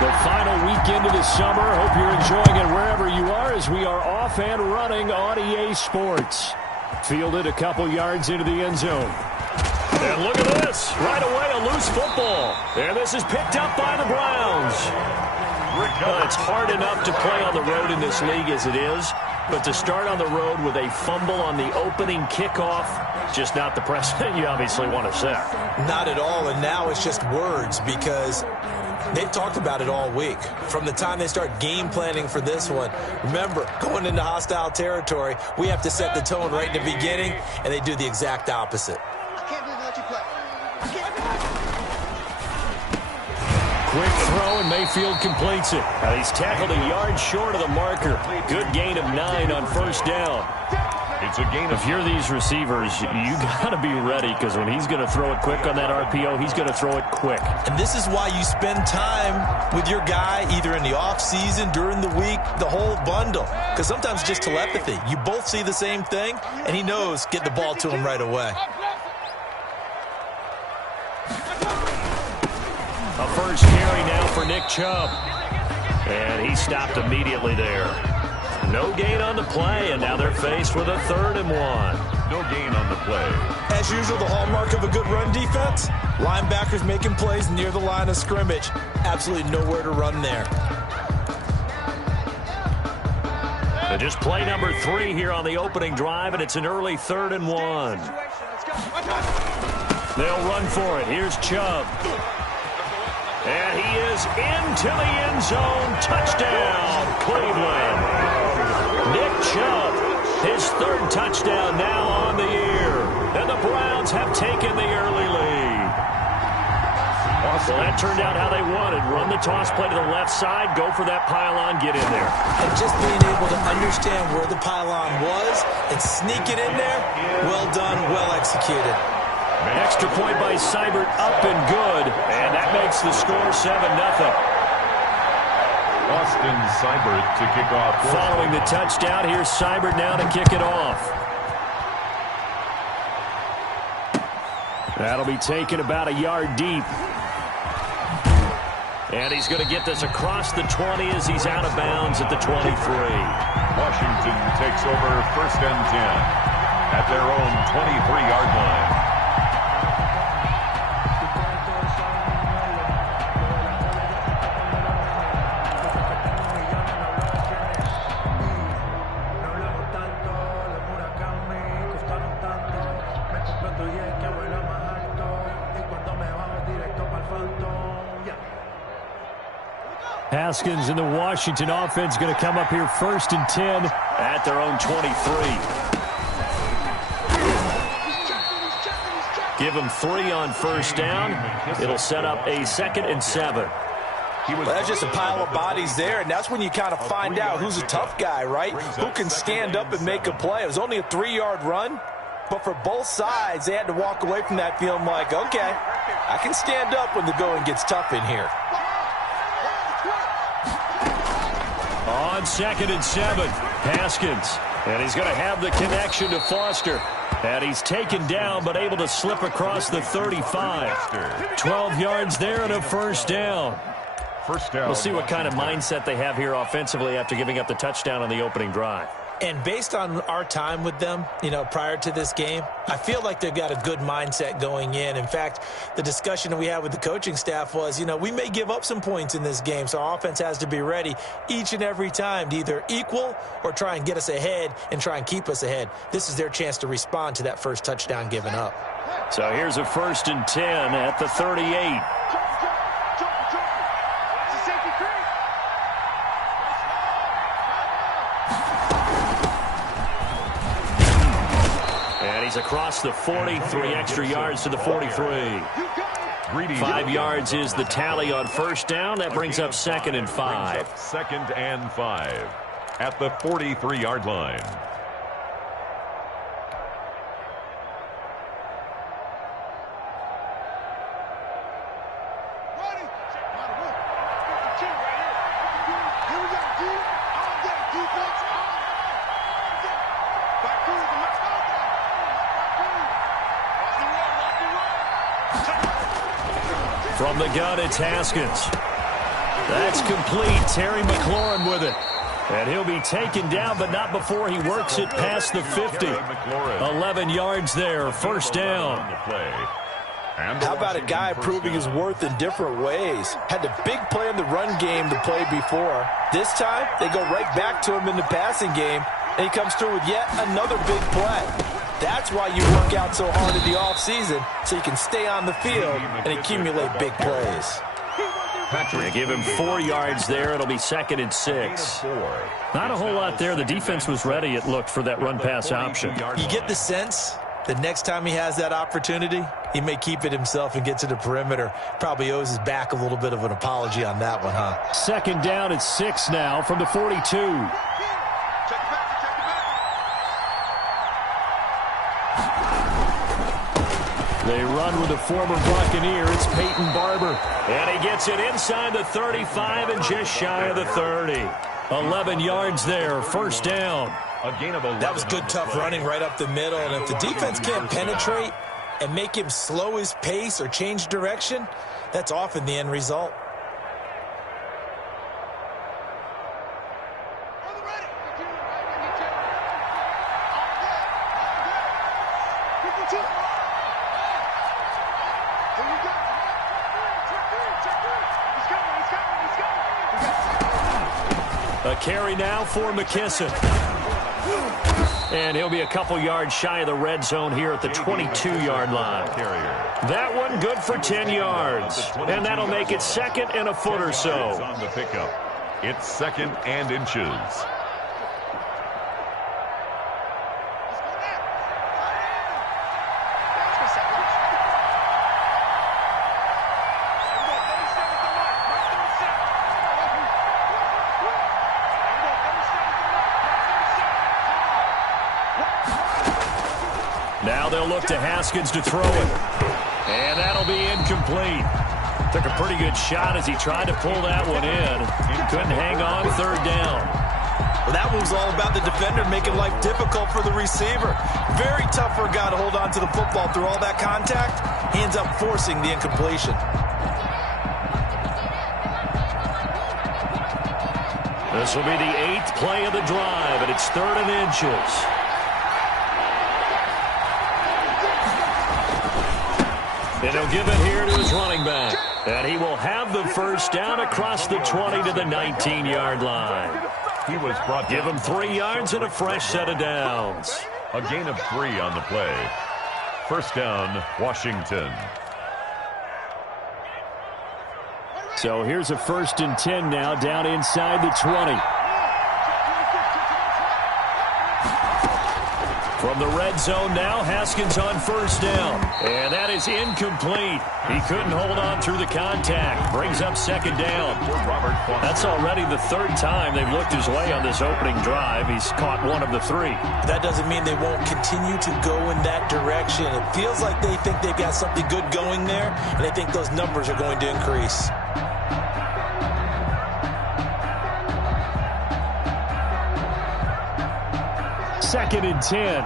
The final weekend of the summer. Hope you're enjoying it wherever you are as we are off and running on EA Sports. Fielded a couple yards into the end zone. And look at this. Right away, a loose football. And this is picked up by the Browns. Well, it's hard enough to play on the road in this league as it is. But to start on the road with a fumble on the opening kickoff, just not the precedent you obviously want to set. Not at all, and now it's just words because they've talked about it all week. From the time they start game planning for this one, remember, going into hostile territory, we have to set the tone right in the beginning, and they do the exact opposite. Quick throw, and Mayfield completes it. Now he's tackled a yard short of the marker. Good gain of 9 on first down. It's a gain. If you're these receivers, you got to be ready because when he's going to throw it quick on that RPO, he's going to throw it quick. And this is why you spend time with your guy either in the offseason, during the week, the whole bundle. Because sometimes just telepathy. You both see the same thing, and he knows get the ball to him right away. A first carry now for Nick Chubb. And he stopped immediately there. No gain on the play, and now they're faced with a 3rd and 1. No gain on the play. As usual, the hallmark of a good run defense, linebackers making plays near the line of scrimmage. Absolutely nowhere to run there. And just play number 3 here on the opening drive, and it's an early 3rd and 1. They'll run for it. Here's Chubb. And he is into the end zone. Touchdown, Cleveland. Nick Chubb, his 3rd touchdown now on the year. And the Browns have taken the early lead. Well, that turned out how they wanted. Run the toss play to the left side, go for that pylon, get in there. And just being able to understand where the pylon was and sneak it in there, well done, well executed. Extra point by Seibert, up and good. And that makes the score 7-0. Austin Seibert to kick off. Following the touchdown, here's Seibert now to kick it off. That'll be taken about a yard deep. And he's going to get this across the 20 as he's out of bounds at the 23. Washington takes over 1st and 10 at their own 23-yard line. Haskins and the Washington offense going to come up here 1st and 10 at their own 23. Give them 3 on first down. It'll set up a 2nd and 7. Well, that's just a pile of bodies there, and that's when you kind of find out who's a tough guy, right? Who can stand up and make a play. It was only a 3-yard run, but for both sides, they had to walk away from that feeling like, okay, I can stand up when the going gets tough in here. On 2nd and 7, Haskins. And he's going to have the connection to Foster. And he's taken down but able to slip across the 35. 12 yards there and a first down. We'll see what kind of mindset they have here offensively after giving up the touchdown on the opening drive. And based on our time with them, prior to this game, I feel like they've got a good mindset going in. In fact, the discussion that we had with the coaching staff was, we may give up some points in this game, so our offense has to be ready each and every time to either equal or try and get us ahead and try and keep us ahead. This is their chance to respond to that first touchdown given up. So here's a 1st and 10 at the 38. He's across the 40, 3 extra yards to the 43. 5 yards is the tally on first down. That brings up 2nd and 5. 2nd and 5 at the 43-yard line. From the gun, it's Haskins. That's complete. Terry McLaurin with it. And he'll be taken down, but not before he works it past the 50. 11 yards there, first down. How about a guy proving his worth in different ways? Had the big play in the run game to play before. This time, they go right back to him in the passing game, and he comes through with yet another big play. That's why you work out so hard in the offseason, so you can stay on the field and accumulate big plays. They give him 4 yards there. It'll be 2nd and 6. Not a whole lot there. The defense was ready, it looked, for that run-pass option. You get the sense that next time he has that opportunity, he may keep it himself and get to the perimeter. Probably owes his back a little bit of an apology on that one, huh? 2nd down at 6 now from the 42. They run with a former Buccaneer. It's Peyton Barber. And he gets it inside the 35 and just shy of the 30. 11 yards there, first down. That was good, tough running right up the middle. And if the defense can't penetrate and make him slow his pace or change direction, that's often the end result. A carry now for McKissick. And he'll be a couple yards shy of the red zone here at the 22-yard line. That one good for 10 yards. And that'll make it 2nd and a foot or so. On the pickup. It's 2nd and inches. Now they'll look to Haskins to throw it. And that'll be incomplete. Took a pretty good shot as he tried to pull that one in. Couldn't hang on, 3rd down. Well, that was all about the defender making life difficult for the receiver. Very tough for a guy to hold on to the football through all that contact. He ends up forcing the incompletion. This will be the 8th play of the drive, and it's 3rd and inches. And he'll give it here to his running back. And he will have the first down across the 20 to the 19-yard line. He was brought down. Give him 3 yards and a fresh set of downs. A gain of 3 on the play. First down, Washington. So here's a 1st and 10 now down inside the 20. From the red zone now, Haskins on first down. And that is incomplete. He couldn't hold on through the contact. Brings up 2nd down. That's already the 3rd time they've looked his way on this opening drive. He's caught 1 of the 3. That doesn't mean they won't continue to go in that direction. It feels like they think they've got something good going there, and they think those numbers are going to increase. Second and 10.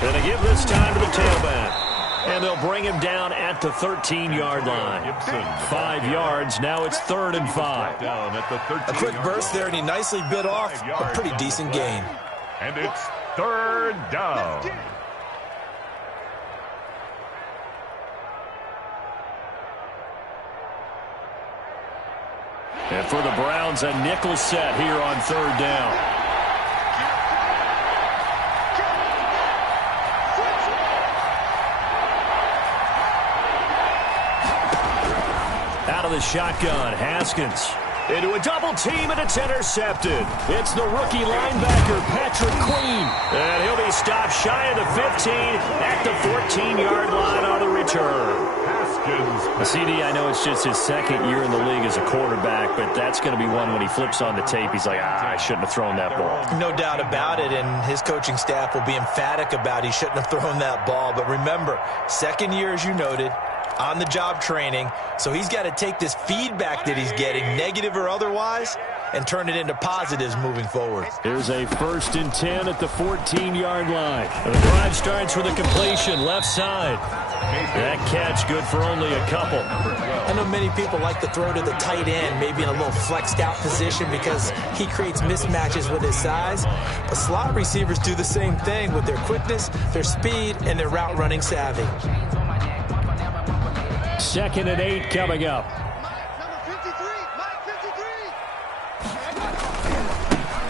And they give this time to the tailback. And they'll bring him down at the 13-yard line. 5 yards. Now it's 3rd and 5. A quick burst there, and he nicely bit off a pretty decent gain. And it's 3rd down. And for the Browns, a nickel set here on 3rd down. Out of the shotgun, Haskins. Into a double team, and it's intercepted. It's the rookie linebacker, Patrick Queen. And he'll be stopped shy of the 15 at the 14-yard line on the return. CD, I know it's just his 2nd year in the league as a quarterback, but that's going to be one when he flips on the tape, he's like, I shouldn't have thrown that ball. No doubt about it, and his coaching staff will be emphatic about he shouldn't have thrown that ball. But remember, 2nd year, as you noted, on-the-job training, so he's got to take this feedback that he's getting, negative or otherwise, and turn it into positives moving forward. Here's a 1st and 10 at the 14-yard line. And the drive starts with a completion left side. That catch good for only a couple. I know many people like to throw to the tight end, maybe in a little flexed out position because he creates mismatches with his size. But slot receivers do the same thing with their quickness, their speed, and their route running savvy. 2nd and 8 coming up.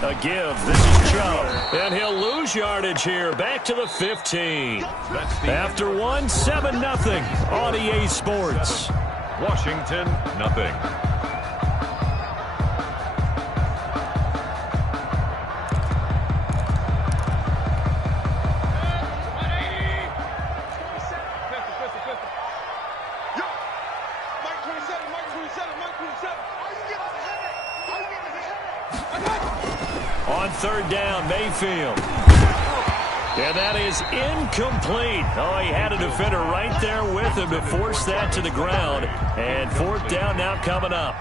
A give. This is Chubb. And he'll lose yardage here. Back to the 15. After 7-0 on EA Sports. Washington, nothing. On 3rd down, Mayfield. And that is incomplete. Oh, he had a defender right there with him to force that to the ground. And 4th down now coming up.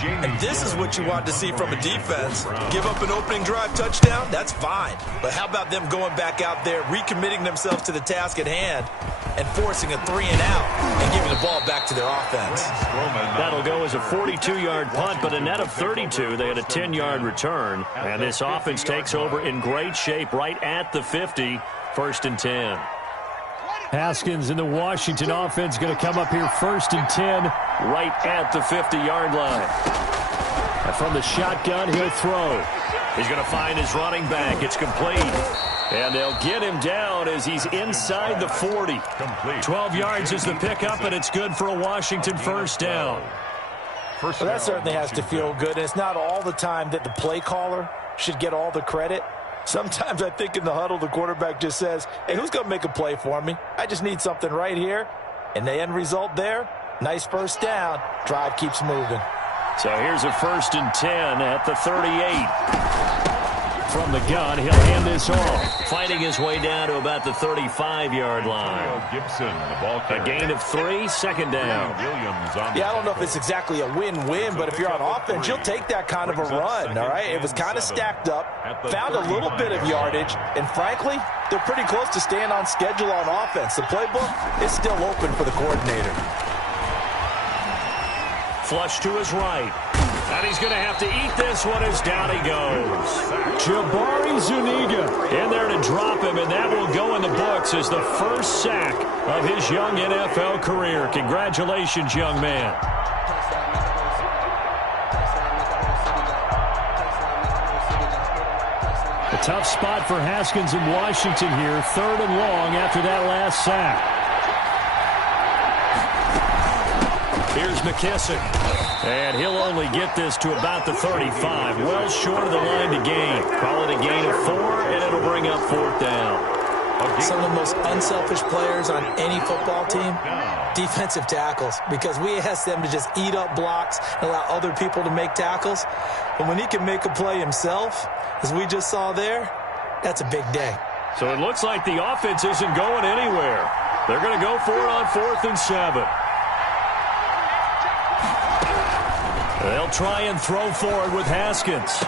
And this is what you want to see from a defense. Give up an opening drive touchdown, that's fine. But how about them going back out there, recommitting themselves to the task at hand, and forcing a 3-and-out and giving the ball back to their offense. That'll go as a 42-yard punt, but a net of 32. They had a 10-yard return. And this offense takes over in great shape right at the 50, 1st and 10. Haskins in the Washington offense going to come up here 1st and 10 right at the 50-yard line. And from the shotgun, he'll throw. He's going to find his running back. It's complete. And they'll get him down as he's inside the 40. 12 yards is the pickup, and it's good for a Washington 1st down. Well, that certainly has to feel good. It's not all the time that the play caller should get all the credit. Sometimes I think in the huddle, the quarterback just says, hey, who's going to make a play for me? I just need something right here. And the end result there, nice 1st down. Drive keeps moving. So here's a 1st and 10 at the 38. From the gun, he'll hand this off. Fighting his way down to about the 35-yard line. Gibson, the ball a gain of 3, 2nd down. Yeah, I don't know if it's exactly a win-win, but if you're on offense, you'll take that kind of a run, all right? It was kind of stacked up, found a little bit of yardage, and frankly, they're pretty close to staying on schedule on offense. The playbook is still open for the coordinator. Flush to his right. And he's going to have to eat this one as down he goes. Jabari Zuniga in there to drop him, and that will go in the books as the 1st sack of his young NFL career. Congratulations, young man. A tough spot for Haskins in Washington here. 3rd and long after that last sack. Here's McKissick. And he'll only get this to about the 35. Well short of the line to gain. Call it a gain of 4, and it'll bring up 4th down. Some of the most unselfish players on any football team, defensive tackles, because we ask them to just eat up blocks and allow other people to make tackles. But when he can make a play himself, as we just saw there, that's a big day. So it looks like the offense isn't going anywhere. They're going to go for it on 4th and 7. They'll try and throw forward with Haskins.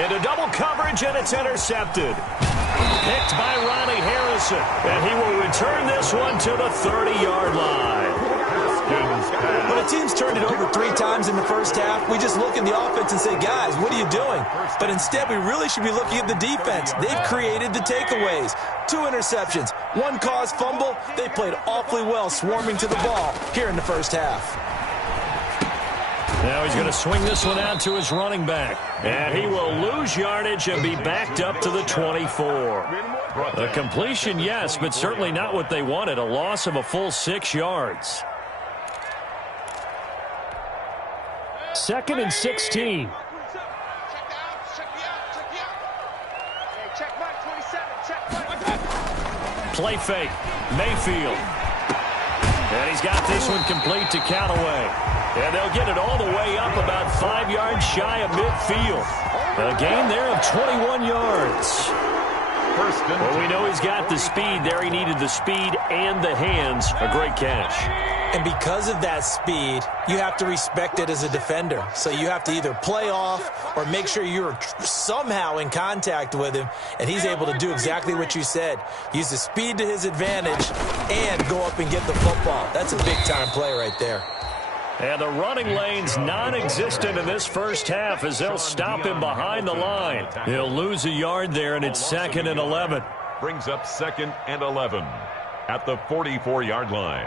Into double coverage, and it's intercepted. Picked by Ronnie Harrison. And he will return this one to the 30-yard line. When a team's turned it over 3 times in the 1st half, we just look at the offense and say, guys, what are you doing? But instead, we really should be looking at the defense. They've created the takeaways. 2 interceptions, 1 caused fumble. They played awfully well swarming to the ball here in the 1st half. Now he's going to swing this one out to his running back. And he will lose yardage and be backed up to the 24. A completion, yes, but certainly not what they wanted. A loss of a full 6 yards. 2nd and 16. Play fake. Mayfield. And he's got this one complete to Callaway. And they'll get it all the way up about 5 yards shy of midfield. A gain there of 21 yards. first and Well, we know he's got the speed there. He needed the speed and the hands. A great catch. And because of that speed, you have to respect it as a defender. So you have to either play off or make sure you're somehow in contact with him, and he's able to do exactly what you said. Use the speed to his advantage and go up and get the football. That's a big-time play right there. And the running lane's non-existent in this first half as they'll stop him behind the line. He'll lose a yard there, and it's 2nd and 11. brings up 2nd and 11 at the 44-yard line.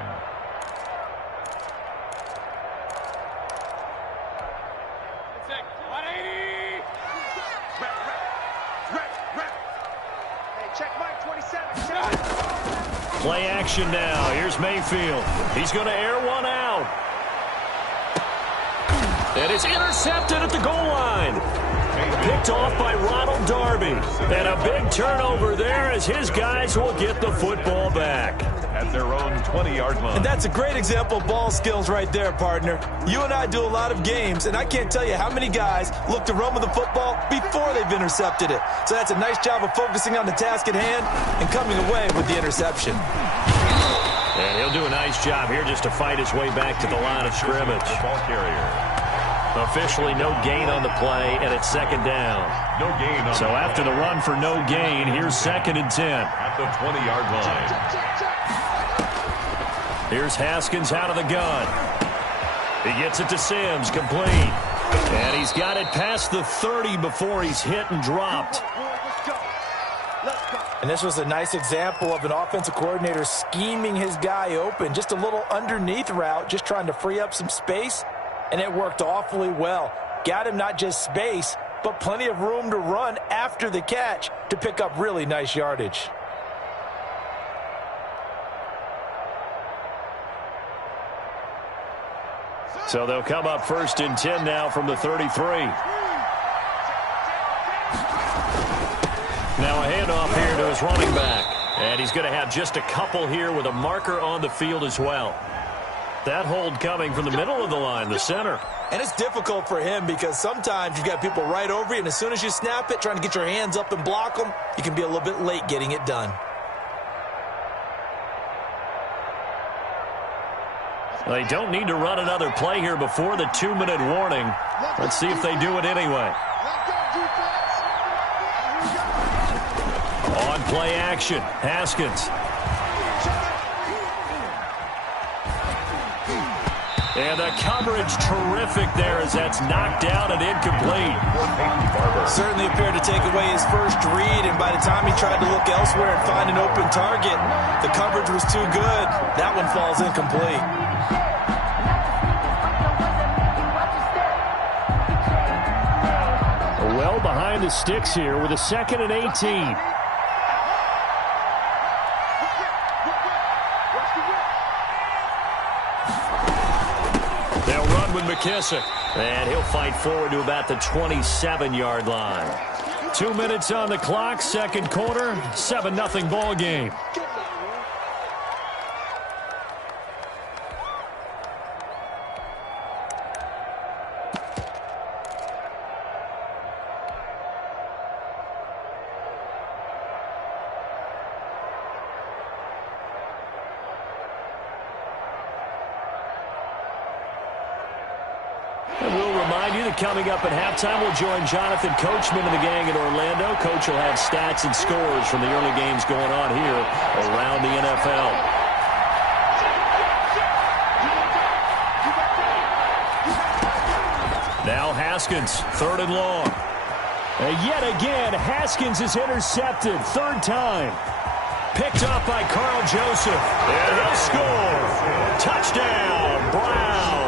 Play action now. Here's Mayfield. He's going to air one out. And it's intercepted at the goal line. Picked off by Ronald Darby. And a big turnover there as his guys will get the football back. At their own 20-yard line. And that's a great example of ball skills right there, partner. You and I do a lot of games, and I can't tell you how many guys look to run with the football before they've intercepted it. So that's a nice job of focusing on the task at hand and coming away with the interception. And he'll do a nice job here just to fight his way back to the line of scrimmage. Ball carrier. Officially no gain on the play, and it's 2nd down. No gain on So after the run for no gain, here's 2nd and 10. at the 20-yard line. Here's Haskins out of the gun. He gets it to Sims, complete. And he's got it past the 30 before he's hit and dropped. And this was a nice example of an offensive coordinator scheming his guy open. Just a little underneath route, just trying to free up some space, and it worked awfully well. Got him not just space, but plenty of room to run after the catch to pick up really nice yardage. So they'll come up 1st and 10 now from the 33. Now a handoff here to his running back. And he's going to have just a couple here with a marker on the field as well. That hold coming from the middle of the line, the center. And it's difficult for him because sometimes you've got people right over you, and as soon as you snap it, trying to get your hands up and block them, you can be a little bit late getting it done. They don't need to run another play here before the 2-minute warning. Let's see if they do it anyway. On play action, Haskins. And the coverage terrific there as that's knocked down and incomplete. Certainly appeared to take away his first read, and by the time he tried to look elsewhere and find an open target, the coverage was too good. That one falls incomplete. Well behind the sticks here with a 2nd and 18. They'll run with McKissick. And he'll fight forward to about the 27-yard line. 2 minutes on the clock, 2nd quarter, 7-0 ball game. Coming up at halftime, we'll join Jonathan Coachman and the gang in Orlando. Coach will have stats and scores from the early games going on here around the NFL. Now Haskins, 3rd and long. And yet again, Haskins is intercepted, 3rd time. Picked up by Carl Joseph. And he'll score. Touchdown, Browns.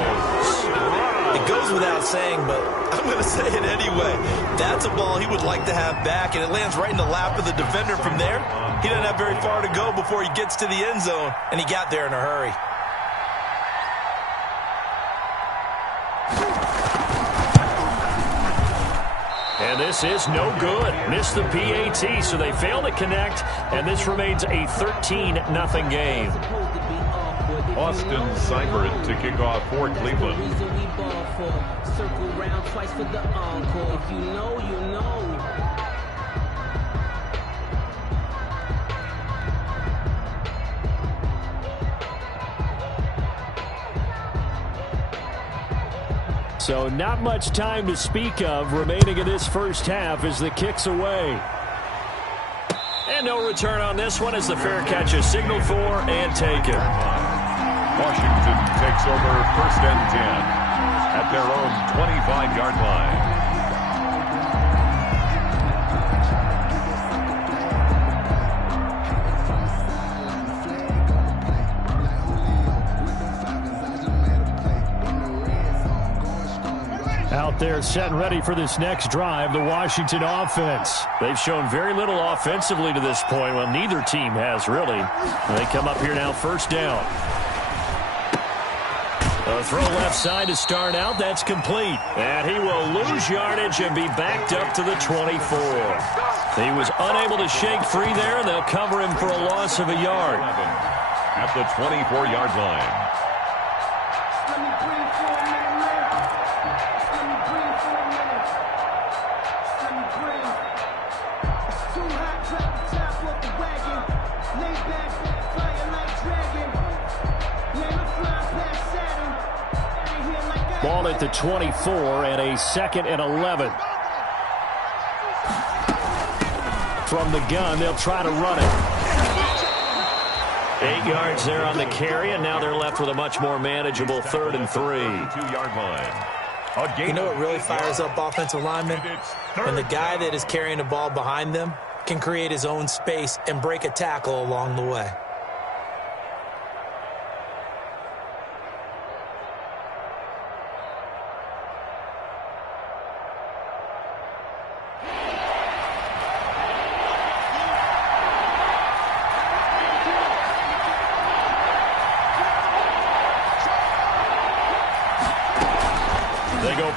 It goes without saying, but I'm going to say it anyway. That's a ball he would like to have back, and it lands right in the lap of the defender from there. He doesn't have very far to go before he gets to the end zone, and he got there in a hurry. And this is no good. Missed the PAT, so they fail to connect, and this remains a 13-0 game. Austin Seibert to kick off for Cleveland. Circle round twice for the encore. If you know, you know. So not much time to speak of remaining in this first half as the kick's away. And no return on this one as the fair catch is signaled for and taken. Washington takes over 1st and 10 at their own 25-yard line. Out there set and ready for this next drive, the Washington offense. They've shown very little offensively to this point. Well, neither team has, really. They come up here now 1st down. A throw left side to start out. That's complete. And he will lose yardage and be backed up to the 24. He was unable to shake free there, and they'll cover him for a loss of a yard. At the 24-yard line. Ball at the 24 and a 2nd and 11. From the gun, they'll try to run it. 8 yards there on the carry, and now they're left with a much more manageable 3rd and 3. 2-yard line. You know what really fires up offensive linemen? When the guy that is carrying the ball behind them can create his own space and break a tackle along the way.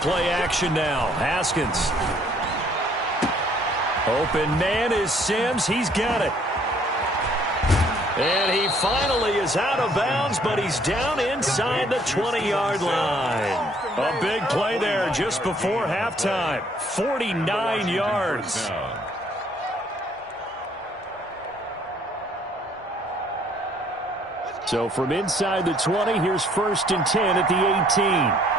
Play action now. Haskins. Open man is Sims. He's got it. And he finally is out of bounds, but he's down inside the 20-yard line. A big play there just before halftime. 49 yards. So from inside the 20, here's 1st and 10 at the 18.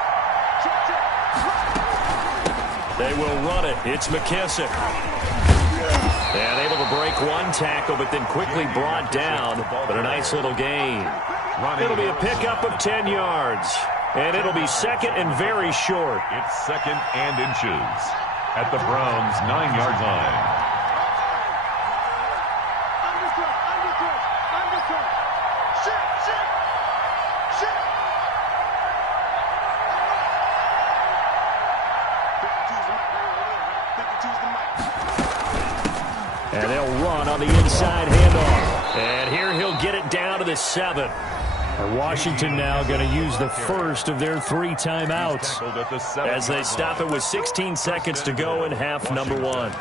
They will run it. It's McKissick. And able to break one tackle, but then quickly brought down. But a nice little gain. It'll be a pickup of 10 yards. And it'll be 2nd and very short. It's 2nd and inches at the Browns' 9-yard line. And they'll run on the inside handoff. And here he'll get it down to the 7. Washington now going to use the first of their 3 timeouts as they stop it with 16 seconds to go in half number 1.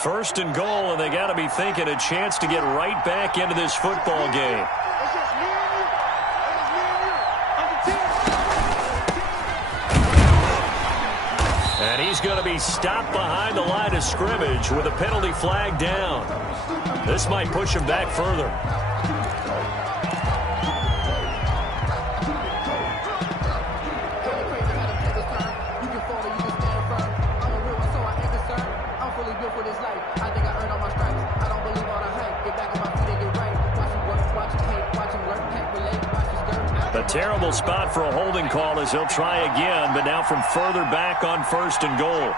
First and goal, and they got to be thinking a chance to get right back into this football game. And he's going to be stopped behind the line of scrimmage with a penalty flag down. This might push him back further. A terrible spot for a holding call as he'll try again, but now from further back on 1st and goal.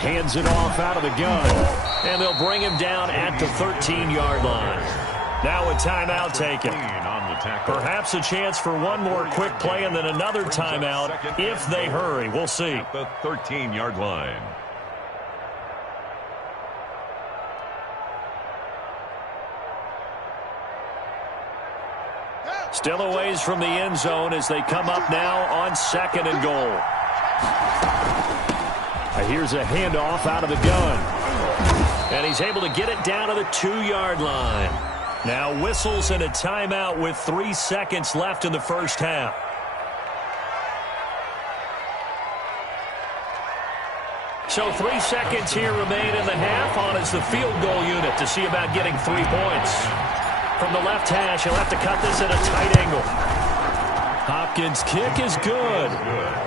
Hands it off out of the gun, and they'll bring him down at the 13-yard line. Now a timeout taken. Perhaps a chance for one more quick play and then another timeout if they hurry. We'll see. At the 13-yard line. Still a ways from the end zone as they come up now on 2nd and goal. Here's a handoff out of the gun. And he's able to get it down to the 2-yard line. Now whistles and a timeout with 3 seconds left in the first half. So 3 seconds here remain in the half. On is the field goal unit to see about getting 3 points. From the left hash, he'll have to cut this at a tight angle. Hopkins' kick is good.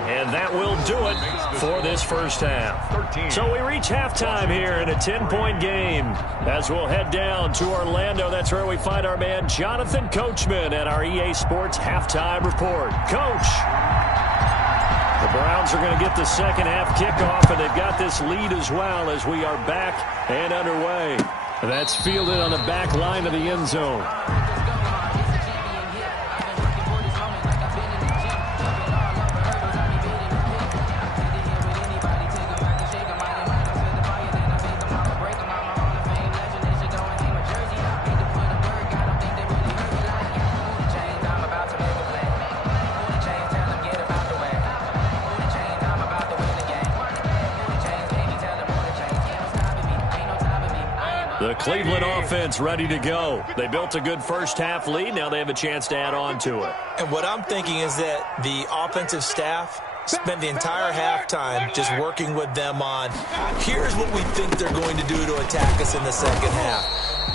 And that will do it for this first half. So we reach halftime here in a 10-point game. As we'll head down to Orlando, that's where we find our man Jonathan Coachman at our EA Sports Halftime Report. Coach, the Browns are going to get the second half kickoff, and they've got this lead as well as we are back and underway. That's fielded on the back line of the end zone. The Cleveland offense ready to go. They built a good first half lead. Now they have a chance to add on to it. And what I'm thinking is that the offensive staff spent the entire halftime just working with them on, here's what we think they're going to do to attack us in the second half.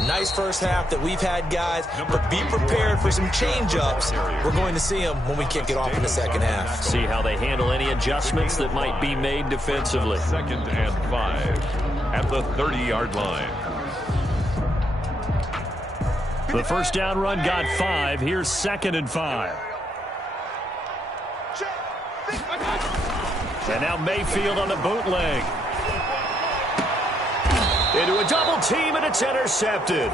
Nice first half that we've had, guys, but be prepared for some change-ups. We're going to see them when we kick it off in the second half. See how they handle any adjustments that might be made defensively. 2nd and 5 at the 30-yard line. The first down run got 5. Here's 2nd and 5. And now Mayfield on the bootleg. Into a double team, and it's intercepted.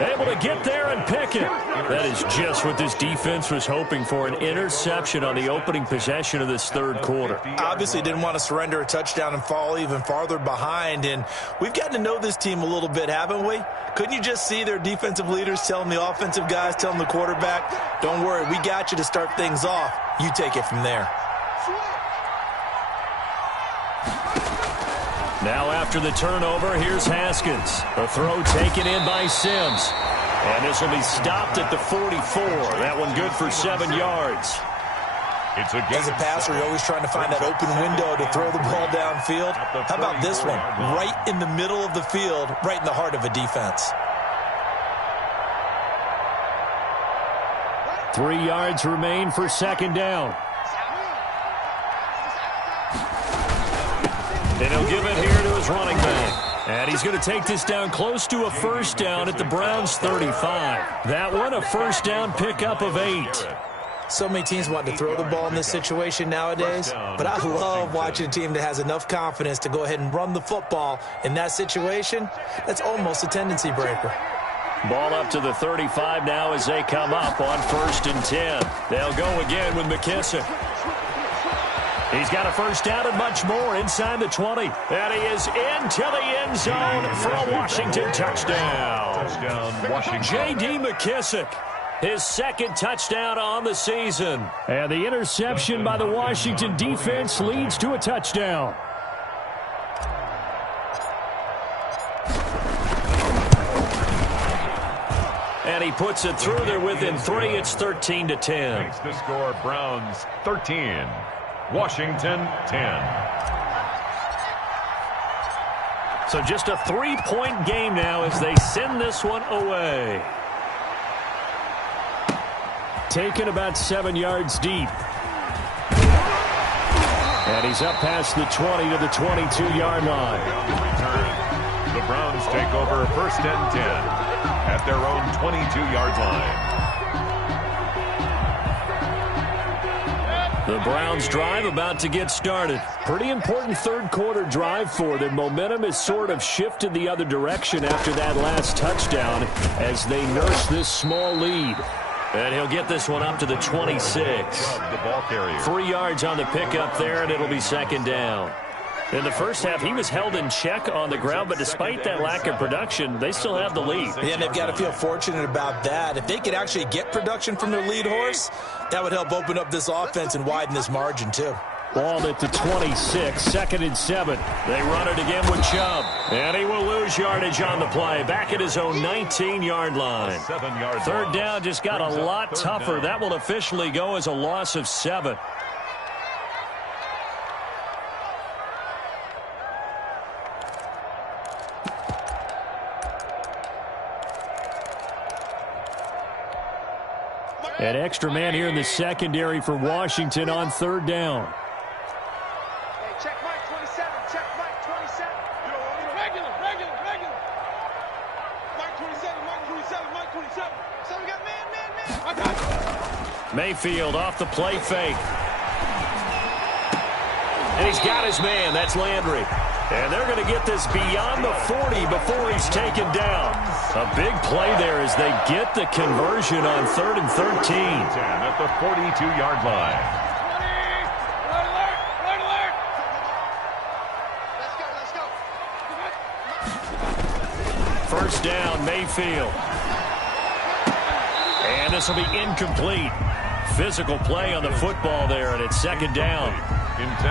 Able to get there and pick it. That is just what this defense was hoping for, an interception on the opening possession of this third quarter. Obviously didn't want to surrender a touchdown and fall even farther behind, and we've gotten to know this team a little bit, haven't we? Couldn't you just see their defensive leaders telling the offensive guys, telling the quarterback, don't worry, we got you to start things off. You take it from there. Now after the turnover, here's Haskins. A throw taken in by Sims. And this will be stopped at the 44. That one good for 7 yards. It's a As a passer, you're always trying to find that open window to throw the ball downfield. How about this one? Right in the middle of the field, right in the heart of a defense. 3 yards remain for 2nd down. And he'll give it here to his running back. And he's going to take this down close to a first down at the Browns' 35. That one, a first down pickup of 8. So many teams want to throw the ball in this situation nowadays, but I love watching a team that has enough confidence to go ahead and run the football. In that situation, that's almost a tendency breaker. Ball up to the 35 now as they come up on 1st and 10. They'll go again with McKissick. He's got a first down and much more inside the 20. And he is into the end zone for a Washington touchdown. Washington. J.D. McKissick, his 2nd touchdown on the season. And the interception by the Washington defense leads to a touchdown. And he puts it through there within 3. It's 13-10. Makes the score Browns 13. Washington 10. So just a 3-point game now as they send this one away. Taken about 7 yards deep. And he's up past the 20 to the 22-yard line. The Browns take over 1st and 10 at their own 22-yard line. The Browns drive about to get started. Pretty important third quarter drive for them. Momentum has sort of shifted the other direction after that last touchdown as they nurse this small lead. And he'll get this one up to the 26. The ball carrier. 3 yards on the pickup there, and it'll be 2nd down. In the first half, he was held in check on the ground, but despite that lack of production, they still have the lead. Yeah, and they've got to feel fortunate about that. If they could actually get production from their lead horse, that would help open up this offense and widen this margin, too. Ball at the 26, 2nd and 7. They run it again with Chubb. And he will lose yardage on the play. Back at his own 19-yard line. 7-yard Third down just got a lot tougher. That will officially go as a loss of 7. An extra man here in the secondary for Washington on 3rd down. Hey, check Mike 27. Check Mike 27. Regular. Mike 27. Mike 27. So we got man. I got it. Mayfield off the play fake. And he's got his man. That's Landry. And they're going to get this beyond the 40 before he's taken down. A big play there as they get the conversion on 3rd and 13. At the 42-yard line. Let's go. First down, Mayfield. And this will be incomplete. Physical play on the football there, and it's 2nd down.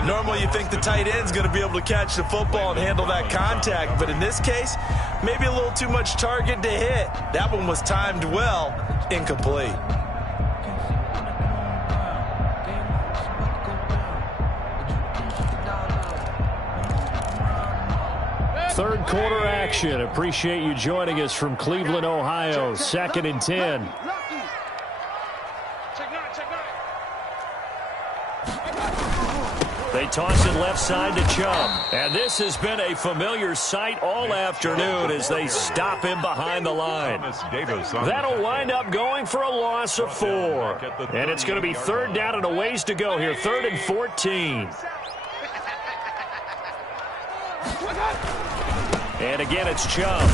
Normally you think the tight end's going to be able to catch the football and handle that contact, but in this case, maybe a little too much target to hit. That one was timed well, incomplete. Third quarter action. Appreciate you joining us from Cleveland, Ohio. 2nd and 10. They toss it left side to Chubb. And this has been a familiar sight all afternoon as they stop him behind the line. That'll wind up going for a loss of 4. And it's going to be 3rd down and a ways to go here. 3rd and 14. And again, it's Chubb.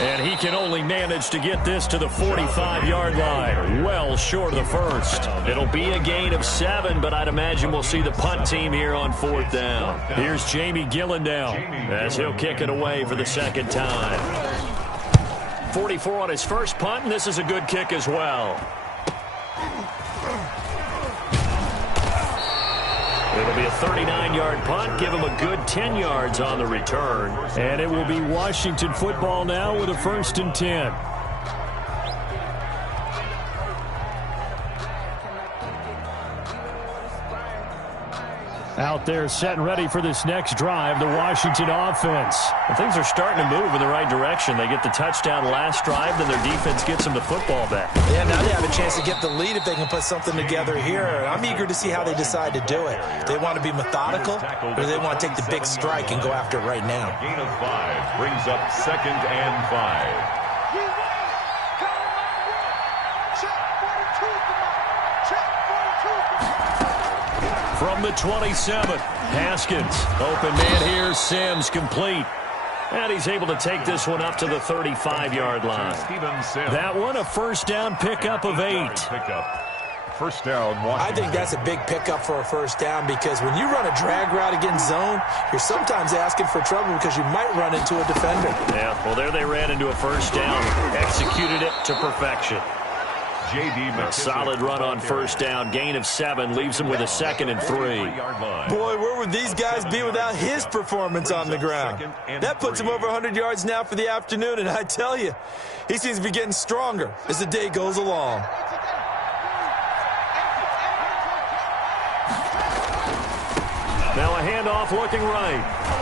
And he can only manage to get this to the 45-yard line. Well short of the first. It'll be a gain of 7, but I'd imagine we'll see the punt team here on 4th down. Here's Jamie Gillendow as he'll kick it away for the 2nd time. 44 on his first punt, and this is a good kick as well. It'll be a 39-yard punt, give him a good 10 yards on the return. And it will be Washington football now with a 1st and 10. Out there set and ready for this next drive, the Washington offense. And things are starting to move in the right direction. They get the touchdown last drive, then their defense gets them the football back. Yeah, now they have a chance to get the lead if they can put something together here. I'm eager to see how they decide to do it. They want to be methodical, or they want to take the big strike and go after it right now. Gain of 5 brings up 2nd and 5. From the 27, Haskins. Open man here, Sims complete. And he's able to take this one up to the 35-yard line. That one, a 1st down pickup of 8. First down, Washington. I think that's a big pickup for a 1st down because when you run a drag route against zone, you're sometimes asking for trouble because you might run into a defender. Yeah, well, there they ran into a 1st down. Executed it to perfection. A solid run on 1st down. Gain of 7 leaves him with a 2nd and 3. Boy, where would these guys be without his performance on the ground? That puts him over 100 yards now for the afternoon, and I tell you, he seems to be getting stronger as the day goes along. Now a handoff looking right.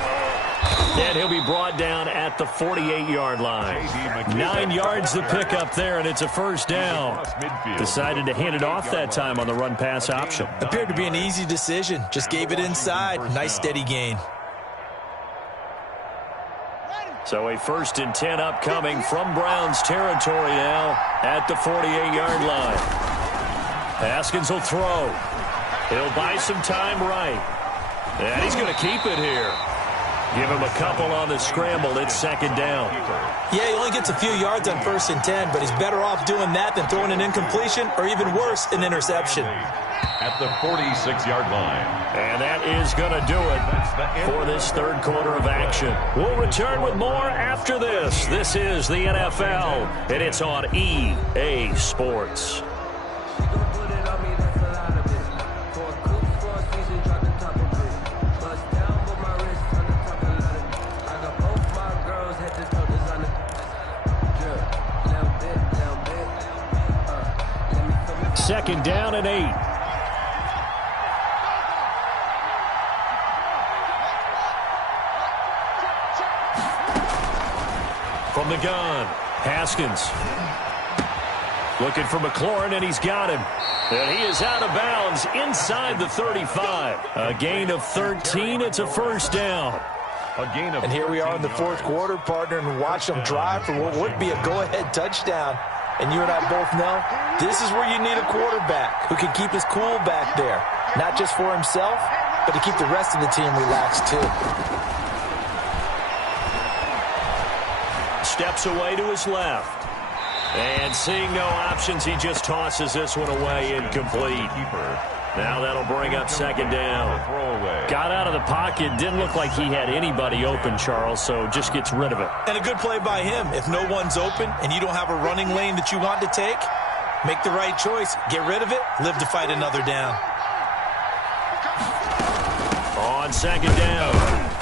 And he'll be brought down at the 48-yard line. 9 yards to pick up there, and it's a 1st down. Decided to hand it off that time on the run-pass option. Appeared to be an easy decision. Just gave it inside. Nice steady gain. So a 1st and 10 upcoming from Browns territory now at the 48-yard line. Haskins will throw. He'll buy some time right. And he's going to keep it here. Give him a couple on the scramble. It's 2nd down. Yeah, he only gets a few yards on 1st and 10, but he's better off doing that than throwing an incompletion or even worse, an interception. At the 46-yard line. And that is going to do it for this 3rd quarter of action. We'll return with more after this. This is the NFL, and it's on EA Sports. 2nd down and 8. From the gun, Haskins. Looking for McLaurin, and he's got him. And he is out of bounds inside the 35. A gain of 13. It's a 1st down. And here we are in the 4th quarter, partner, and watch them drive for what would be a go-ahead touchdown. And you and I both know this is where you need a quarterback who can keep his cool back there. Not just for himself, but to keep the rest of the team relaxed too. Steps away to his left. And seeing no options, he just tosses this one away, incomplete. Now that'll bring up 2nd down. Got out of the pocket, didn't look like he had anybody open, Charles, so just gets rid of it. And a good play by him. If no one's open and you don't have a running lane that you want to take, make the right choice. Get rid of it, live to fight another down. On 2nd down,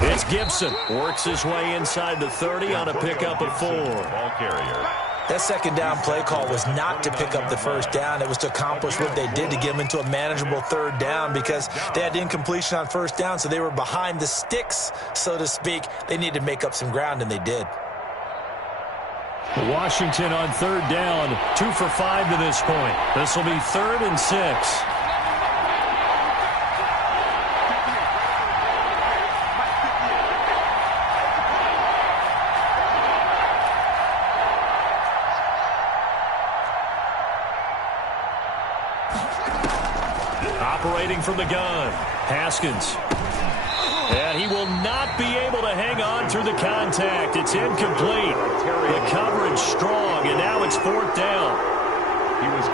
it's Gibson. Works his way inside the 30 on a pickup of 4. Ball carrier. That 2nd down play call was not to pick up the 1st down. It was to accomplish what they did to get them into a manageable 3rd down because they had incompletion on 1st down, so they were behind the sticks, so to speak. They needed to make up some ground, and they did. Washington on 3rd down, 2 for 5 to this point. This will be 3rd and 6. Operating from the gun, Haskins. And he will not be able to hang on through the contact. It's incomplete. The coverage strong, and now it's 4th down.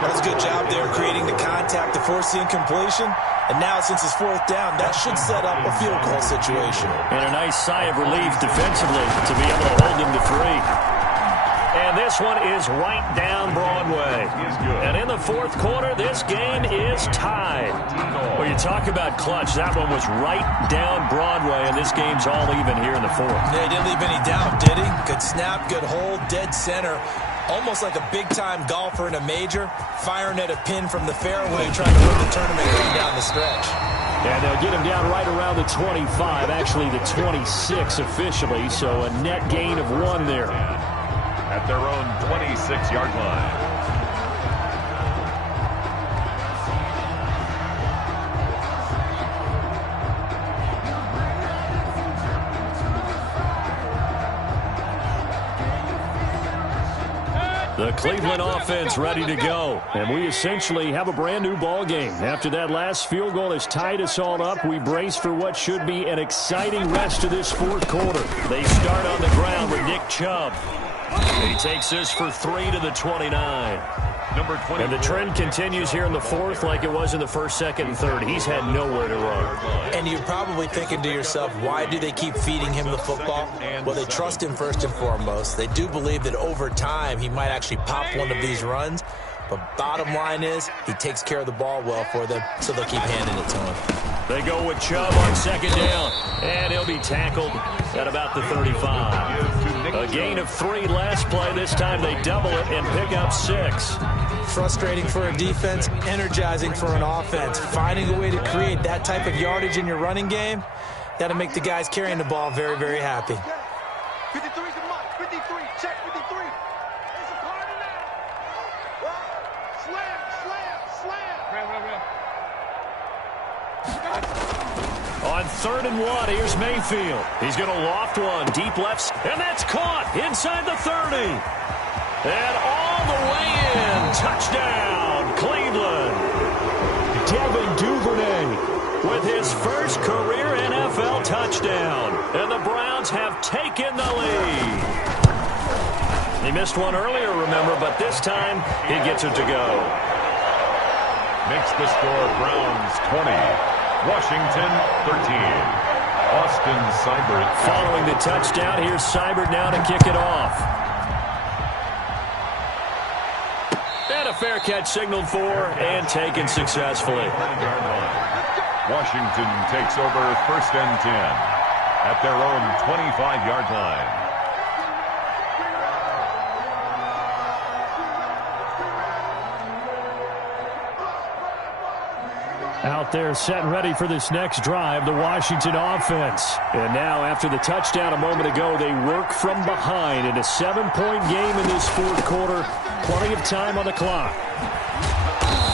That's a good job there creating the contact to force the incompletion. And now, since it's 4th down, that should set up a field goal situation. And a nice sigh of relief defensively to be able to hold him to 3. And this one is right down Broadway. And in the 4th quarter, this game is tied. Well, you talk about clutch. That one was right down Broadway, and this game's all even here in the 4th. Yeah, he didn't leave any doubt, did he? Good snap, good hold, dead center. Almost like a big-time golfer in a major, firing at a pin from the fairway, trying to win the tournament going down the stretch. And they'll get him down right around the 25, actually the 26 officially, so a net gain of 1 there. At their own 26-yard line. The Cleveland offense ready to go. And we essentially have a brand new ball game. After that last field goal has tied us all up, we brace for what should be an exciting rest of this 4th quarter. They start on the ground with Nick Chubb. He takes this for 3 to the 29. And the trend continues here in the 4th like it was in the 1st, 2nd, and 3rd. He's had nowhere to run. And you're probably thinking to yourself, why do they keep feeding him the football? Well, they trust him first and foremost. They do believe that over time he might actually pop one of these runs. But bottom line is he takes care of the ball well for them, so they'll keep handing it to him. They go with Chubb on 2nd down, and he'll be tackled at about the 35. A gain of 3 last play. This time they double it and pick up 6. Frustrating for a defense, energizing for an offense. Finding a way to create that type of yardage in your running game, that'll make the guys carrying the ball very, very happy. 53 is a mark. 53. Check 53. It's a party now. Slam, slam, slam. On 3rd and 1, here's Mayfield. He's going to loft one, deep left, and that's caught inside the 30. And all the way in, touchdown, Cleveland. Devin Duvernay with his first career NFL touchdown. And the Browns have taken the lead. He missed one earlier, remember, but this time he gets it to go. Makes the score Browns 20. Washington 13. Austin Seibert. Following the touchdown, here's Seibert now to kick it off. And a fair catch signaled for and taken successfully. Washington takes over 1st and 10 at their own 25-yard line. Out there set and ready for this next drive, the Washington offense. And now after the touchdown a moment ago, they work from behind in a 7-point game in this fourth quarter. Plenty of time on the clock.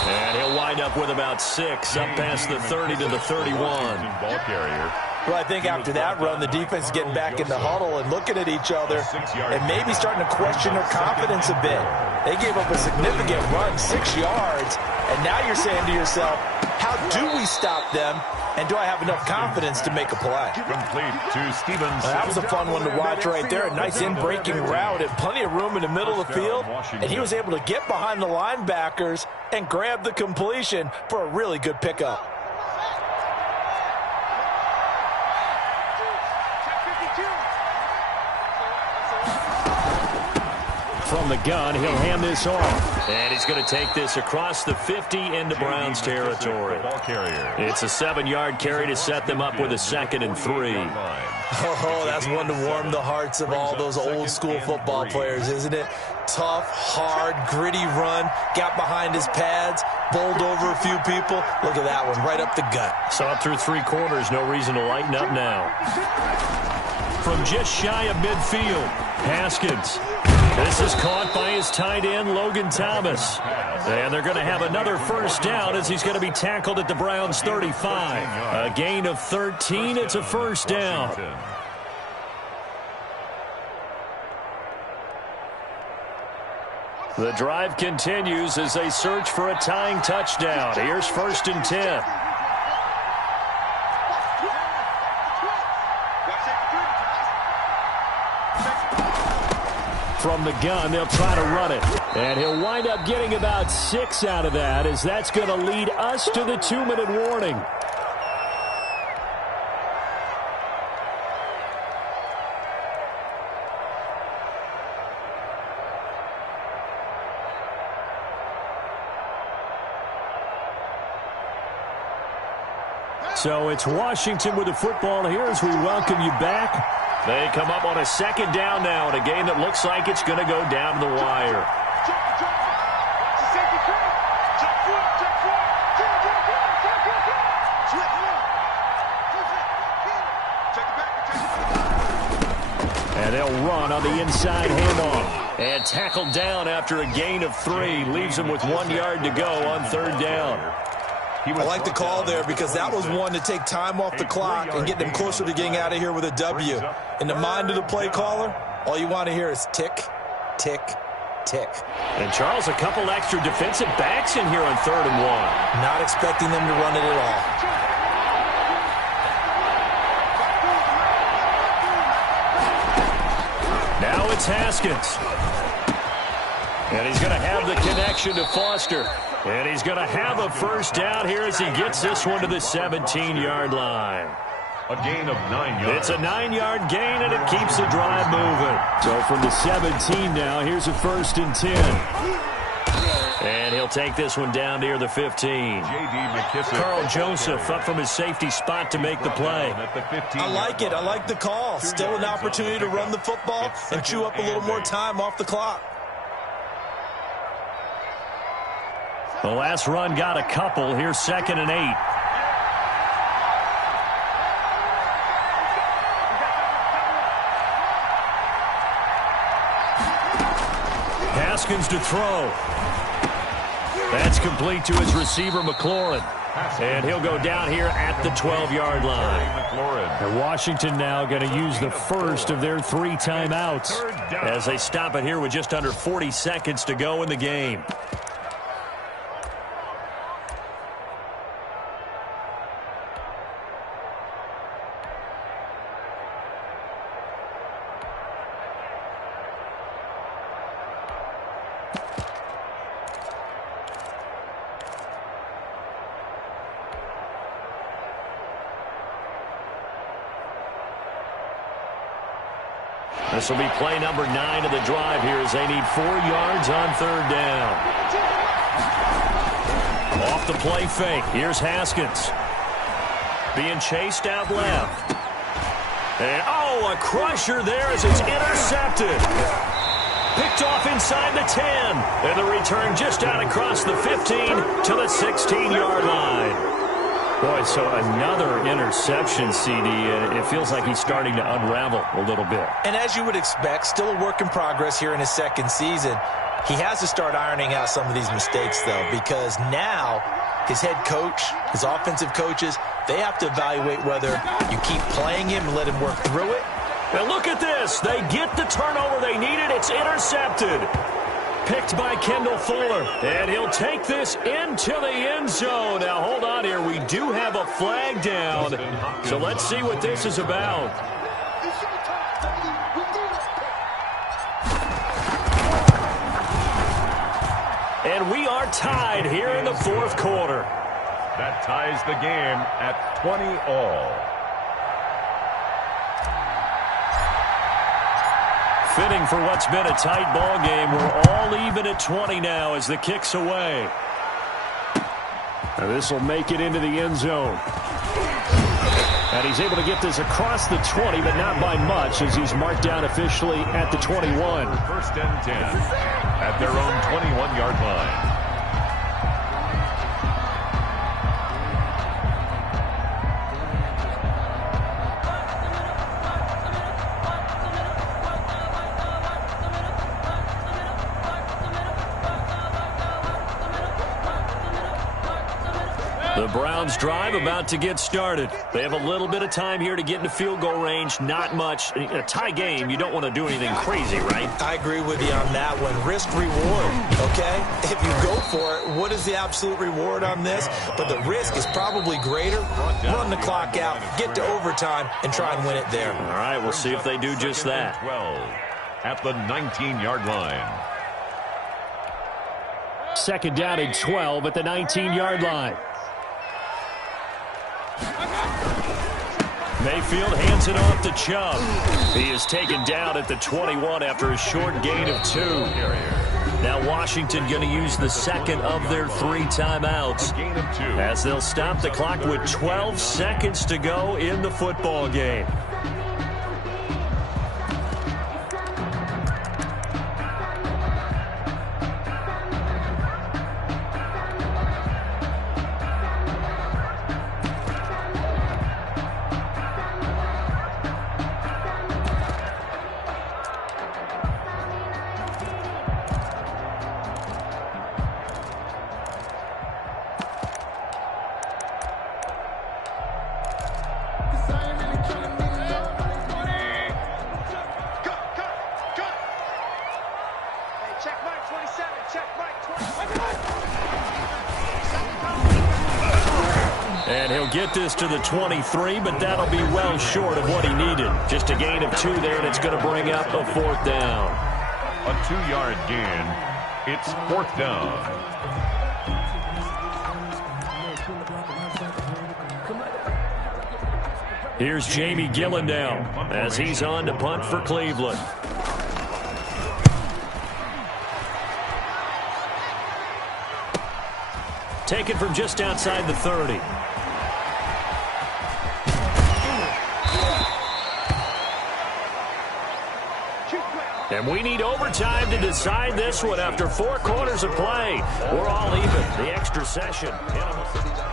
And he'll wind up with about 6, up past the 30 to the 31. Ball carrier. Well, I think after that run, the defense is getting back in the huddle and looking at each other and maybe starting to question their confidence a bit. They gave up a significant run, 6 yards, and now you're saying to yourself, how do we stop them, and do I have enough confidence to make a play? Complete to Stevens. That was a fun one to watch right there. A nice in-breaking route and plenty of room in the middle of the field, and he was able to get behind the linebackers and grab the completion for a really good pickup. From the gun, he'll hand this off. And he's going to take this across the 50 into Browns territory. It's a 7-yard carry to set them up with a 2nd and 3. Oh, that's one to warm the hearts of all those old-school football players, isn't it? Tough, hard, gritty run, got behind his pads, bowled over a few people. Look at that one, right up the gut. Saw it through 3 quarters, no reason to lighten up now. From just shy of midfield, Haskins. This is caught by his tight end, Logan Thomas. And they're going to have another first down as he's going to be tackled at the Browns' 35. A gain of 13. It's a first down. The drive continues as they search for a tying touchdown. Here's 1st and 10. From the gun, they'll try to run it. And he'll wind up getting about 6 out of that, as that's going to lead us to the 2-minute warning. So it's Washington with the football here as we welcome you back. They come up on a 2nd down now in a game that looks like it's going to go down to the wire. And they'll run on the inside handoff. And tackled down after a gain of 3. Leaves them with 1 yard to go on 3rd down. I like the call there because that was one to take time off the clock and get them closer to getting out of here with a W. In the mind of the play caller, all you want to hear is tick, tick, tick. And Charles, a couple extra defensive backs in here on 3rd and 1. Not expecting them to run it at all. Now it's Haskins. And he's going to have the connection to Foster. And he's going to have a first down here as he gets this one to the 17-yard line. A gain of 9 yards. It's a 9-yard gain, and it keeps the drive moving. So from the 17 now, here's a 1st and 10. And he'll take this one down near the 15. Carl Joseph up from his safety spot to make the play. I like it. I like the call. Still an opportunity to run the football and chew up a little more time off the clock. The last run got a couple. Here's 2nd and 8. Haskins to throw. That's complete to his receiver, McLaurin. And he'll go down here at the 12-yard line. And Washington now going to use the first of their 3 timeouts as they stop it here with just under 40 seconds to go in the game. This will be play number 9 of the drive here as they need 4 yards on 3rd down. Off the play fake. Here's Haskins. Being chased out left. And, a crusher there as it's intercepted. Picked off inside the 10. And the return just out across the 15 to the 16-yard line. Boy, so another interception, CD, and it feels like he's starting to unravel a little bit. And as you would expect, still a work in progress here in his second season. He has to start ironing out some of these mistakes, though, because now his head coach, his offensive coaches, they have to evaluate whether you keep playing him and let him work through it. And look at this. They get the turnover they needed. It's intercepted. Picked by Kendall Fuller. And he'll take this into the end zone. Now, hold on here. We do have a flag down. So let's see what this is about. And we are tied here in the fourth quarter. That ties the game at 20-all. Fitting for what's been a tight ball game. We're all even at 20 now as the kick's away. This will make it into the end zone. And he's able to get this across the 20, but not by much as he's marked down officially at the 21. First and 10 at their own 21-yard line. The Browns drive about to get started. They have a little bit of time here to get into field goal range. Not much. In a tie game, you don't want to do anything crazy, right? I agree with you on that one. Risk reward, okay? If you go for it, what is the absolute reward on this? But the risk is probably greater. Run the clock out, get to overtime, and try and win it there. All right, we'll see if they do just that. 12 at the 19-yard line. Second down and 12 at the 19-yard line. Mayfield hands it off to Chubb. He is taken down at the 21 after a short gain of 2. Now Washington going to use the second of their 3 timeouts as they'll stop the clock with 12 seconds to go in the football game. And he'll get this to the 23, but that'll be well short of what he needed. Just a gain of 2 there, and it's going to bring up a 4th down. A 2-yard gain. It's 4th down. Here's Jamie Gillen now as he's on to punt for Cleveland. Taken from just outside the 30. And we need overtime to decide this one after 4 quarters of play. We're all even. The extra session.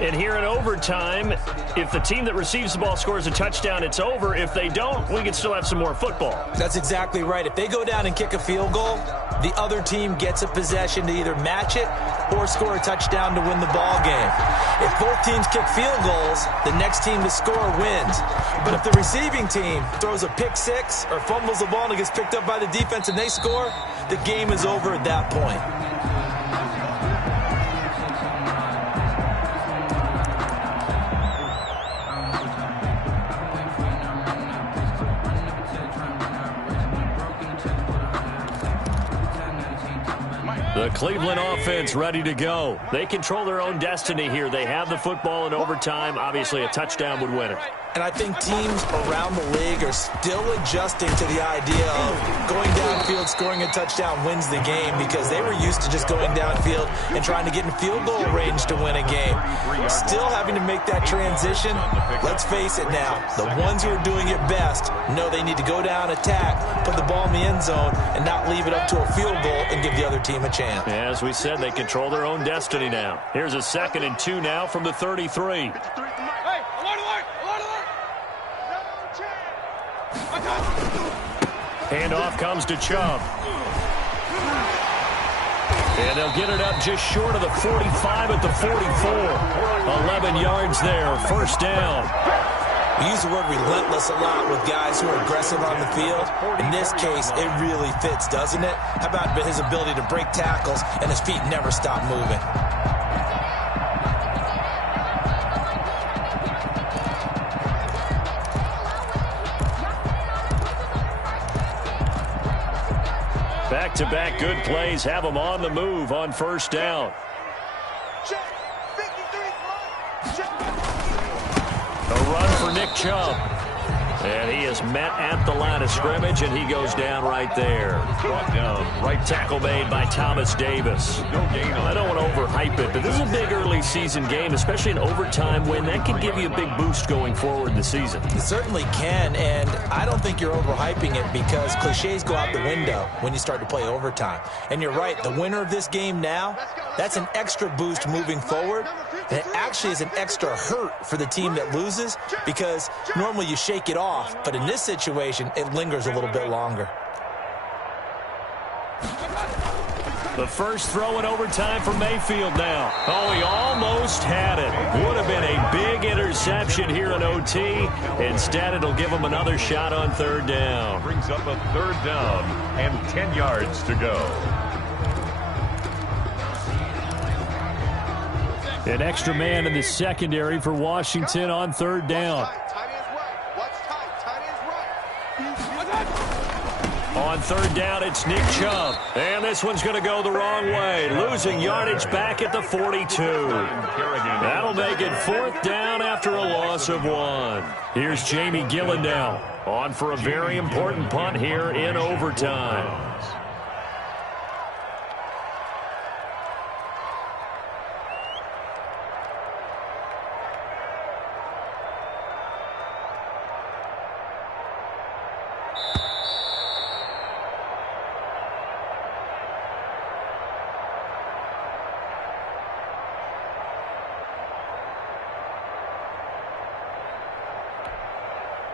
And here in overtime, if the team that receives the ball scores a touchdown, it's over. If they don't, we can still have some more football. That's exactly right. If they go down and kick a field goal, the other team gets a possession to either match it or score a touchdown to win the ball game. If both teams kick field goals, the next team to score wins. But if the receiving team throws a pick 6 or fumbles the ball and it gets picked up by the defense and they score, the game is over at that point. The Cleveland offense ready to go. They control their own destiny here. They have the football in overtime. Obviously, a touchdown would win it. And I think teams around the league are still adjusting to the idea of going downfield, scoring a touchdown wins the game, because they were used to just going downfield and trying to get in field goal range to win a game. Still having to make that transition. Let's face it now, the ones who are doing it best know they need to go down, attack, put the ball in the end zone, and not leave it up to a field goal and give the other team a chance. As we said, they control their own destiny now. Here's a 2nd and 2 now from the 33. Handoff comes to Chubb. And they'll get it up just short of the 45 at the 44. 11 yards there, first down. We use the word relentless a lot with guys who are aggressive on the field. In this case, it really fits, doesn't it? How about his ability to break tackles and his feet never stop moving? Back-to-back good plays have them on the move on first down. A run for Nick Chubb. And he is met at the line of scrimmage, and he goes down right there. Brought down. Right tackle made by Thomas Davis. I don't want to overhype it, but this is a big early season game, especially an overtime win. That can give you a big boost going forward in the season. It certainly can, and I don't think you're overhyping it because cliches go out the window when you start to play overtime. And you're right, the winner of this game now, that's an extra boost moving forward. And it actually is an extra hurt for the team that loses because normally you shake it off, but in this situation, it lingers a little bit longer. The first throw in overtime for Mayfield now. Oh, he almost had it. Would have been a big interception here in OT. Instead, it'll give him another shot on third down. Brings up a third down and 10 yards to go. An extra man in the secondary for Washington on third down. On third down, it's Nick Chubb. And this one's going to go the wrong way. Losing yardage back at the 42. That'll make it fourth down after a loss of 1. Here's Jamie Gillen now. On for a very important punt here in overtime.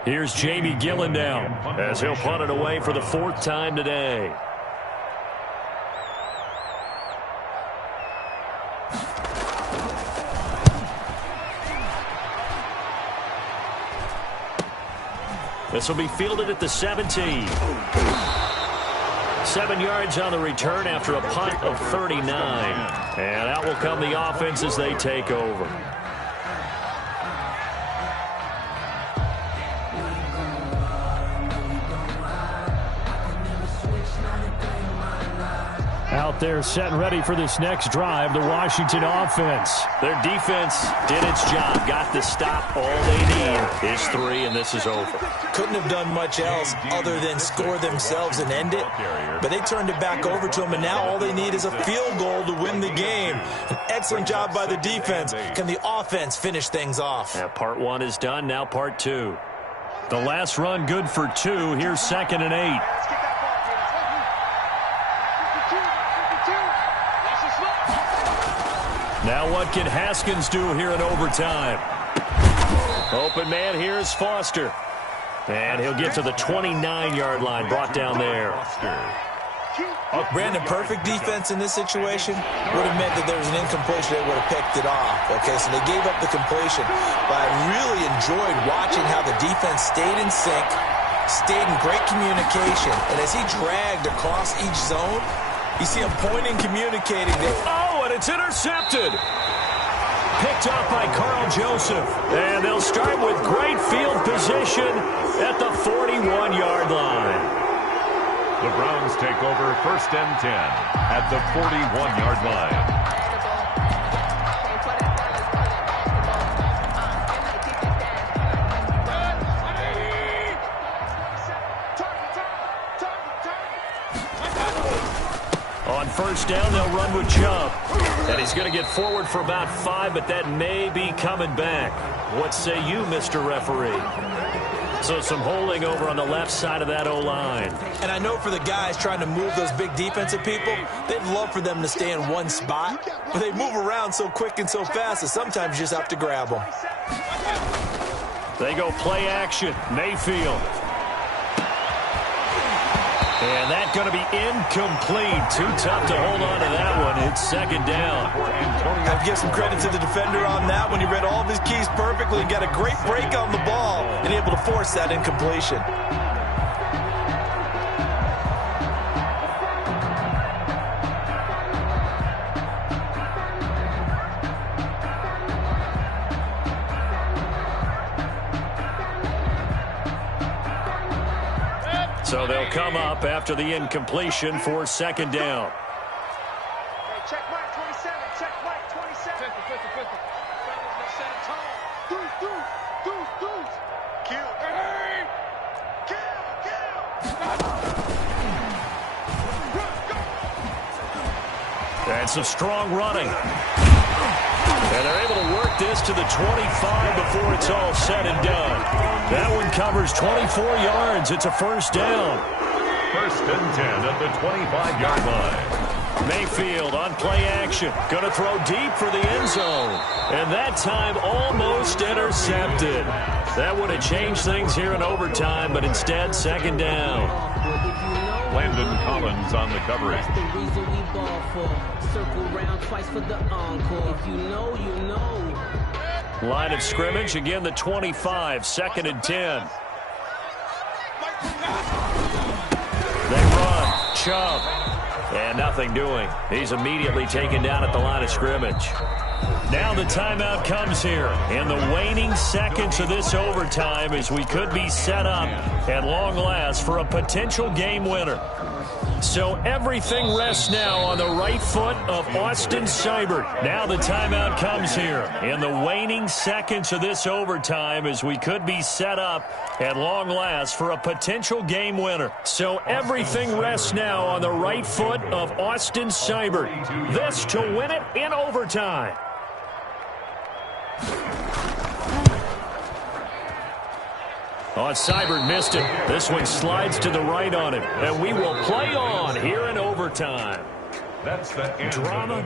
Here's Jamie Gillen now as he'll punt it away for the 4th time today. This will be fielded at the 17. 7 yards on the return after a punt of 39. And out will come the offense as they take over. Out there set and ready for this next drive, the Washington offense. Their defense did its job, got the stop. All they need is 3, and this is over. Couldn't have done much else other than score themselves and end it. But they turned it back over to them, and now all they need is a field goal to win the game. An excellent job by the defense. Can the offense finish things off? Yeah, part 1 is done, now part 2. The last run good for 2. Here's 2nd and 8. Now what can Haskins do here in overtime? Open man, here's Foster. And he'll get to the 29-yard line, brought down there. Brandon, perfect defense in this situation would have meant that there was an incompletion. They would have picked it off. Okay, so they gave up the completion. But I really enjoyed watching how the defense stayed in sync, stayed in great communication. And as he dragged across each zone, you see him pointing, communicating. And it's intercepted. Picked off by Carl Joseph. And they'll start with great field position at the 41-yard line. The Browns take over 1st and 10 at the 41-yard line. On first down, they'll run with Chubb. And he's going to get forward for about 5, but that may be coming back. What say you, Mr. Referee? So some holding over on the left side of that O-line. And I know for the guys trying to move those big defensive people, they'd love for them to stay in one spot. But they move around so quick and so fast that sometimes you just have to grab them. They go play action. Mayfield. And that's going to be incomplete. Too tough to hold on to that one. It's second down. I have to give some credit to the defender on that one. He read all of his keys perfectly and got a great break on the ball and able to force that incompletion. So they'll come up after the incompletion for second down. Hey, check Mike 27. Check Mike 27. Set a tone. Deuce. Kill. And some strong running. And they're able to work this to the 25 before it's all said and done. That one covers 24 yards. It's a first down. First and 10 at the 25-yard line. Mayfield on play action. Going to throw deep for the end zone. And that time almost intercepted. That would have changed things here in overtime, but instead second down. Landon Collins on the coverage. That's the reason we ball for. Circle round twice for the encore. If you know, you know. Line of scrimmage, again the 25, second and 10. They run, Chubb, and nothing doing. He's immediately taken down at the line of scrimmage. Now the timeout comes here in the waning seconds of this overtime as we could be set up at long last for a potential game winner. So everything rests now on the right foot of Austin Seibert. Now the timeout comes here in the waning seconds of this overtime as we could be set up at long last for a potential game winner. So everything rests now on the right foot of Austin Seibert. This to win it in overtime. Oh, Seibert missed it. This one slides to the right on him. And we will play on here in overtime. That's the end. Drama.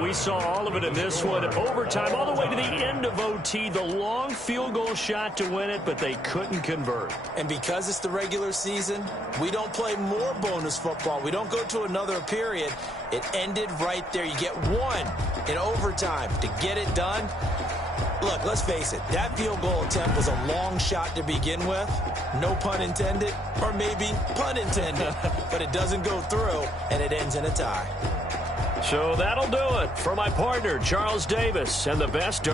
We saw all of it in this one. Overtime all the way to the end of OT. The long field goal shot to win it, but they couldn't convert. And because it's the regular season, we don't play more bonus football. We don't go to another period. It ended right there. You get one in overtime to get it done. Look, let's face it, that field goal attempt was a long shot to begin with. No pun intended, or maybe pun intended. But it doesn't go through, and it ends in a tie. So that'll do it for my partner, Charles Davis, and the best...